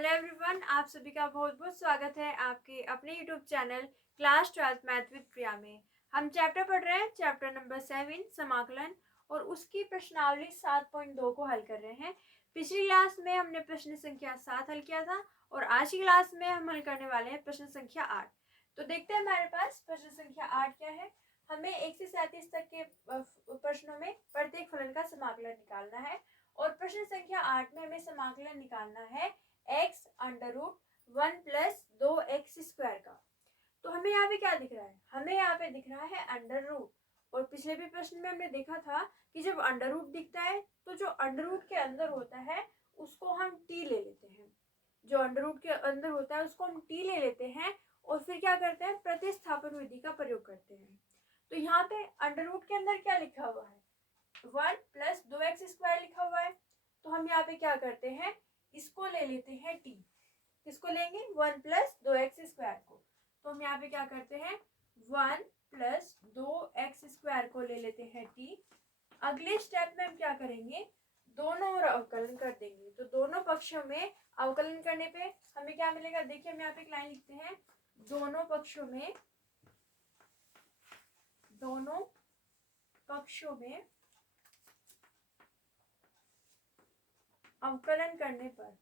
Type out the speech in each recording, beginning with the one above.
Hello everyone, आप सभी का बहुत बहुत स्वागत है आपके अपने YouTube channel class 12 math with Priya में। हम चैप्टर पढ़ रहे हैं, चैप्टर नंबर 7 समाकलन, और उसकी प्रश्नावली 7.2 को हल कर रहे हैं। पिछली क्लास में हमने प्रश्न संख्या 7 हल किया था और आज की क्लास में हम हल करने वाले हैं प्रश्न संख्या 8। तो देखते हैं हमारे पास प्रश्न संख्या 8 क्या है। हमें 1 से 37 तक के प्रश्नों में प्रत्येक फलन का समाकलन निकालना है और प्रश्न संख्या 8 में हमें समाकलन निकालना है x under root 1 plus 2x² का। तो हमें यहाँ पे क्या दिख रहा है? हमें यहाँ पे दिख रहा है अंडर रूट। और पिछले भी प्रश्न में हमने देखा था कि जब अंडर रूट दिखता है तो जो अंडर रूट के अंदर होता है उसको हम t ले लेते हैं। जो अंडर रूट के अंदर होता है उसको हम t ले लेते हैं और फिर क्या करते हैं, प्रतिस्थापन विधि का प्रयोग करते हैं। तो यहाँ पे अंडर रूट के अंदर क्या लिखा हुआ है? 1 प्लस 2x² लिखा हुआ है। तो हम यहाँ पे क्या करते हैं, इसको ले लेते हैं t। किसको लेंगे? 1 प्लस 2x² को। तो हम यहाँ पे क्या करते हैं, 1 प्लस 2x² को ले लेते हैं t। अगले स्टेप में हम क्या करेंगे, दोनों ओर अवकलन कर देंगे। तो दोनों पक्षों में अवकलन करने पे हमें क्या मिलेगा? देखिए हम यहाँ पे एक लाइन लिखते हैं, दोनों पक्षों में अवकलन करने पर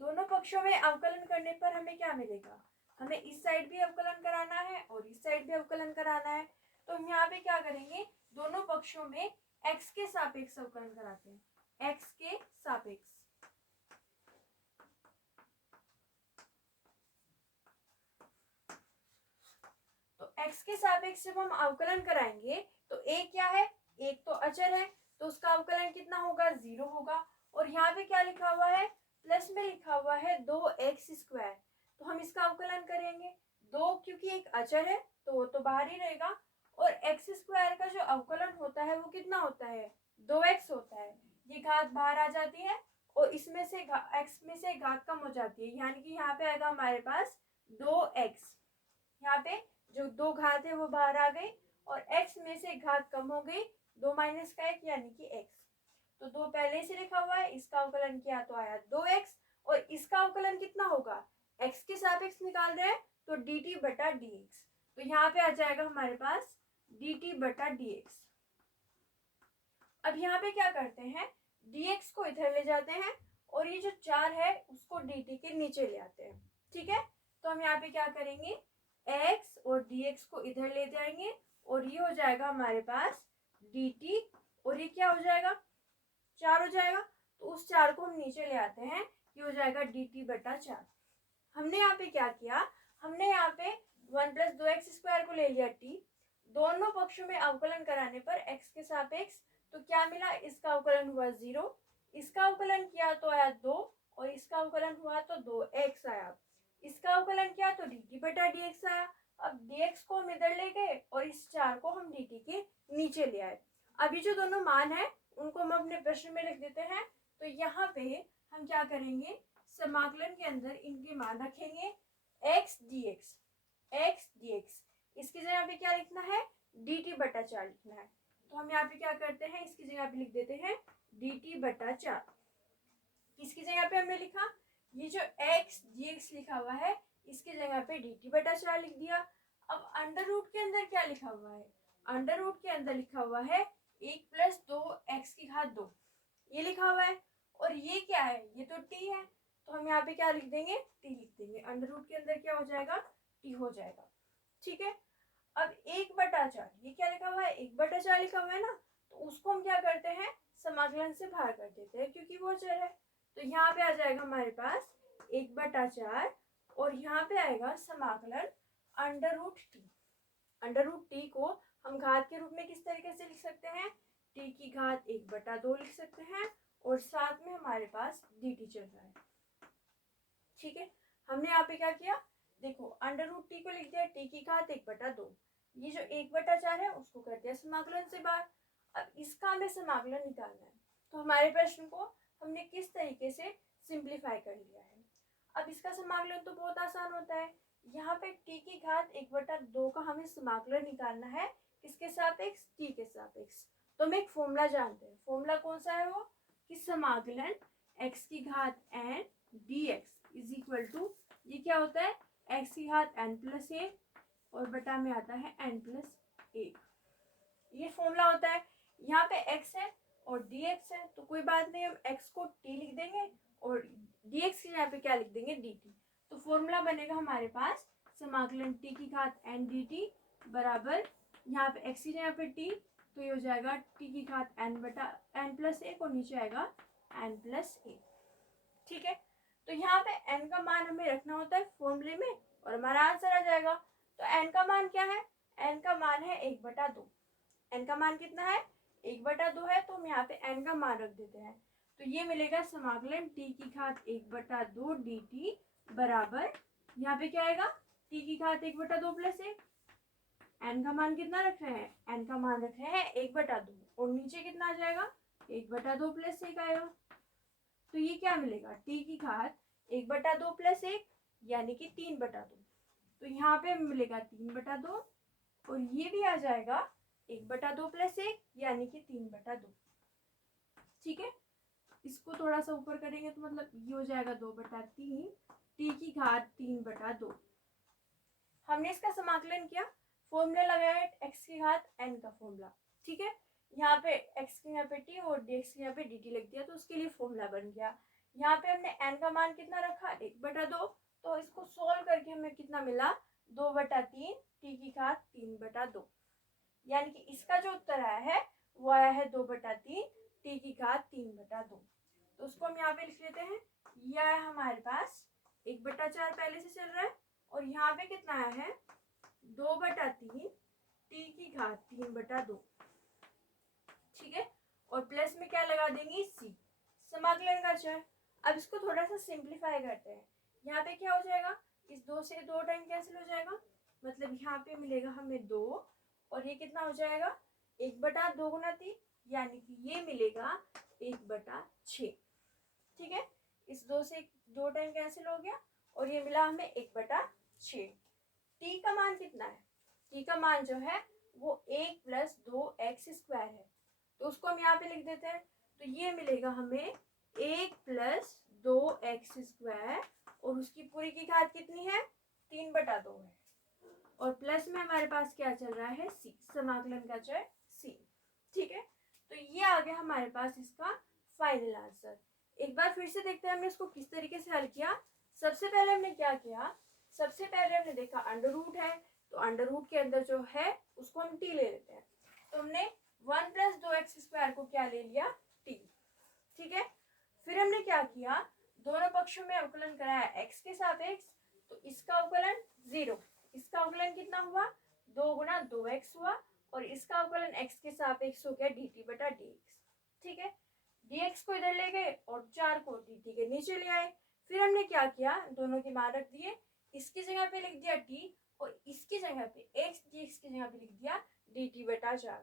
दोनों पक्षों में अवकलन करने पर हमें क्या मिलेगा? हमें इस साइड भी अवकलन कराना है और इस साइड भी अवकलन कराना है। तो हम यहाँ पे क्या करेंगे, दोनों पक्षों में x के सापेक्ष अवकलन कराते हैं। x के सापेक्ष। तो x के सापेक्ष जब हम अवकलन कराएंगे तो एक क्या है, एक तो अचर है, तो उसका अवकलन कितना होगा? 0 होगा। और यहाँ पे क्या लिखा हुआ है? प्लस में लिखा हुआ है 2x²। तो हम इसका अवकलन करेंगे। 2 क्योंकि एक अचर है तो वो तो बाहर ही रहेगा, और x² का जो अवकलन होता है वो कितना होता है? 2x होता है। ये घात बाहर आ जाती है और इसमें से x में से घात कम हो जाती है, यानी कि यहाँ पे आएगा हमारे पास 2x। यहाँ पे जो 2 घात है वो बाहर आ गई और x में से घात कम हो गई, 2 माइनस का 1 यानी कि x। तो 2 पहले से लिखा हुआ है, इसका अवकलन किया तो आया 2x, और इसका अवकलन कितना होगा? x के सापेक्ष निकाल रहे हैं तो dt बटा dx। तो यहाँ पे आ जाएगा हमारे पास dt बटा dx। अब यहाँ पे क्या करते हैं, dx को इधर ले जाते हैं और ये जो 4 है उसको dt के नीचे ले आते हैं। ठीक है, तो हम यहाँ पे क्या करेंगे, x और dx को इधर ले जाएंगे और ये हो जाएगा हमारे पास dt, और ये क्या हो जाएगा? 4 हो जाएगा। तो उस 4 को हम नीचे ले आते हैं, ये हो जाएगा dt बटा 4। हमने यहाँ पे क्या किया, हमने यहाँ पे 1 प्लस 2x² को ले लिया t। दोनों पक्षों में अवकलन कराने पर x के सापेक्ष तो क्या मिला? इसका अवकलन हुआ 0, इसका अवकलन किया तो आया 2, और इसका अवकलन हुआ तो 2x आया। इसका अवकलन किया तो dt बटा dx आया। अब dx को हम इधर ले गए और इस 4 को हम dt के नीचे ले आए। अभी जो दोनों मान है उनको हम अपने प्रश्न में लिख देते हैं। तो यहाँ पे हम क्या करेंगे, समाकलन के अंदर इनके मान रखेंगे, x dx। इसकी जगह पे क्या लिखना है? dt बटा 4 लिखना है। तो हम यहाँ पे क्या करते हैं, इसकी जगह पे लिख देते हैं dt बटा 4। इसकी जगह पे हमने लिखा, ये जो x dx लिखा हुआ है इसकी जगह पे dt बटा 4 लिख दिया। अब अंडर रूट के अंदर क्या लिखा हुआ है? अंडर रूट के अंदर लिखा हुआ है 1 प्लस 2x की घात 2, ये लिखा हुआ है। और ये क्या है? ये तो t है, तो हम यहाँ पे क्या लिख देंगे? t लिख देंगे। अंडर रूट के अंदर क्या हो जाएगा? t हो जाएगा। ठीक है, अब 1 बटा 4, ये क्या लिखा हुआ है? 1 बटा 4 लिखा हुआ है ना, तो उसको हम क्या करते हैं, समाकलन से बाहर कर देते हैं क्योंकि वो चर है। तो यहाँ पे आ जाएगा हमारे पास 1 बटा 4, और यहाँ पे आएगा समाकलन under root t. Under root t को हम घात के रूप में किस तरीके से लिख सकते हैं? टी की घात 1 बटा 2 लिख सकते हैं, और साथ में हमारे पास dt चल रहा है। ठीक है, हमने यहाँ पे क्या किया, देखो अंडर रूट टी को लिख दिया टी की घात 1 बटा 2। ये जो 1 बटा 4 है उसको कर दिया समाकलन से बाहर। अब इसका हमें समाकलन निकालना है, तो हमारे प्रश्न को हमने किस तरीके से सिंप्लीफाई कर लिया है। अब इसका समाकलन तो बहुत आसान होता है। यहाँ पे t की घात 1 बटा 2 का हमें समाकलन निकालना है किसके सापेक्ष, टी के सापेक्ष। तो हम एक फॉर्मूला जानते हैं, फॉर्मूला कौन सा है वो, कि समाकलन x की घात n dx is equal to, ये क्या होता है, x की घात n प्लस 1 और बटा में आता है n प्लस 1। ये फॉर्मूला होता है। यहाँ पे x है और dx है, तो कोई बात नहीं, हम x को t लिख देंगे और dx की यहाँ पे क्या लिख देंगे, dt। तो फॉर्मूला बनेगा हमारे पास समाकलन t की घात n dt बराबर, यहाँ पे x की जगह पे t, तो ये हो जाएगा t की घात n बटा n प्लस 1 और नीचे आएगा n प्लस 1। ठीक है, तो यहाँ पे n का मान हमें रखना होता है फॉर्मूले में और हमारा आंसर आ जाएगा। तो n का मान क्या है, n का मान है 1/2। n का मान कितना है, 1/2 है, तो हम यहाँ पे n का मान रख देते हैं। तो ये मिलेगा समाकलन t की घात 1/2 dt बराबर, यहाँ पे क्या आएगा, t की घात 1/2 प्लस 1। n का मान कितना रख रहे हैं, n का मान रख रहे हैं 1/2 और नीचे कितना आ जाएगा, 1/2 प्लस 1 आएगा। तो ये क्या मिलेगा, t की घात 1/2 प्लस 1 यानी कि 3/2। तो यहाँ पे मिलेगा 3/2 और ये भी आ जाएगा 1/2 प्लस 1 यानी कि 3/2। ठीक है, इसको थोड़ा सा ऊपर करेंगे तो मतलब ये हो जाएगा 2/3 t की घात 3/2। हमने इसका समाकलन किया, फॉर्मूला लगाया x की घात n का फॉर्मूला। ठीक है, यहाँ पे x की यहाँ पे t और dx की यहाँ पे dt लिख दिया, तो उसके लिए फॉर्मूला बन गया। यहाँ पे हमने n का मान कितना रखा, 1/2, तो इसको सोल्व करके हमें कितना मिला, 2/3 t की घात 3/2, यानी कि इसका जो उत्तर आया है वो आया है 2/3 t की घात 3/2। तो उसको हम यहाँ पे लिख लेते हैं, ये आया हमारे पास 1/4 पहले से चल रहा है और यहाँ पे कितना आया है, 2/3 t की घात 3/2। ठीक है, और प्लस में क्या लगा देंगे, c, समाकलन का चर। अब इसको थोड़ा सा सिंप्लीफाई करते हैं। यहाँ पे क्या हो जाएगा, इस 2 से 2 टाइम कैंसिल हो जाएगा, मतलब यहाँ पे मिलेगा हमें 2 और ये कितना हो जाएगा, 1/2 गुना 3 यानी कि ये मिलेगा 1/6। ठीक है, इस 2 से 2 टाइम कैंसिल हो गया और ये मिला हमें 1/6। t का मान कितना है, t का मान जो है वो 1 + 2x² है, तो उसको हम यहाँ पे लिख देते हैं। तो ये मिलेगा हमें 1 + 2x² और उसकी पूरी की घात कितनी है, 3/2 है, और प्लस में हमारे पास क्या चल रहा है, c, समाकलन का चर c। ठीक है, तो ये आ गया हमारे पास इसका फाइनल आंसर। एक बार फिर से देखते हैं हमने इसको किस तरीके से हल किया। सबसे पहले हमने क्या किया, सबसे पहले हमने देखा अंडर रूट है, तो अंडर रूट के अंदर जो है उसको हम t ले लेते हैं। तो हमने 1 + 2x² को क्या ले लिया, t। ठीक है, फिर हमने क्या किया, दोनों पक्षों में अवकलन कराया x के सापेक्ष, तो इसका अवकलन 0, इसका अवकलन कितना हुआ, 2 × 2x हुआ और इसका अवकलन x के सापेक्ष हो गया dt/dx। ठीक है, dx को इधर ले गए और 4 को dt के नीचे ले आए। फिर हमने क्या किया, दोनों के मान रख दिए, इसकी जगह पे लिख दिया t और इसकी जगह पे x dx की जगह पे लिख दिया dt/4।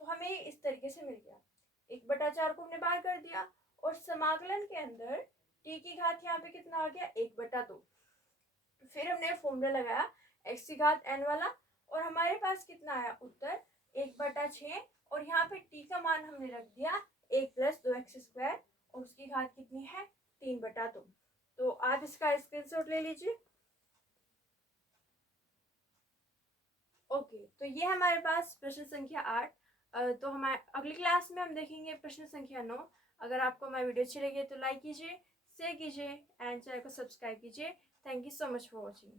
तो हमें इस तरीके से मिल गया, 1/4 को हमने बाहर कर दिया और समाकलन के अंदर t की घात यहाँ पे कितना आ गया, 1/2। फिर हमने फॉर्मूला लगाया x की घात n वाला और हमारे पास कितना आया उत्तर, 1/6 और यहाँ पे t का मान हमने रख दिया 1 + 2x² और उसकी घात कितनी है, 3/2। तो आप इसका स्क्रीनशॉट ले लीजिए। ओके, तो ये हमारे पास प्रश्न संख्या 8। तो हमारे अगली क्लास में हम देखेंगे प्रश्न संख्या 9। अगर आपको हमारी वीडियो अच्छी लगी तो लाइक कीजिए, शेयर कीजिए एंड चैनल को सब्सक्राइब कीजिए। Thank you so much for watching.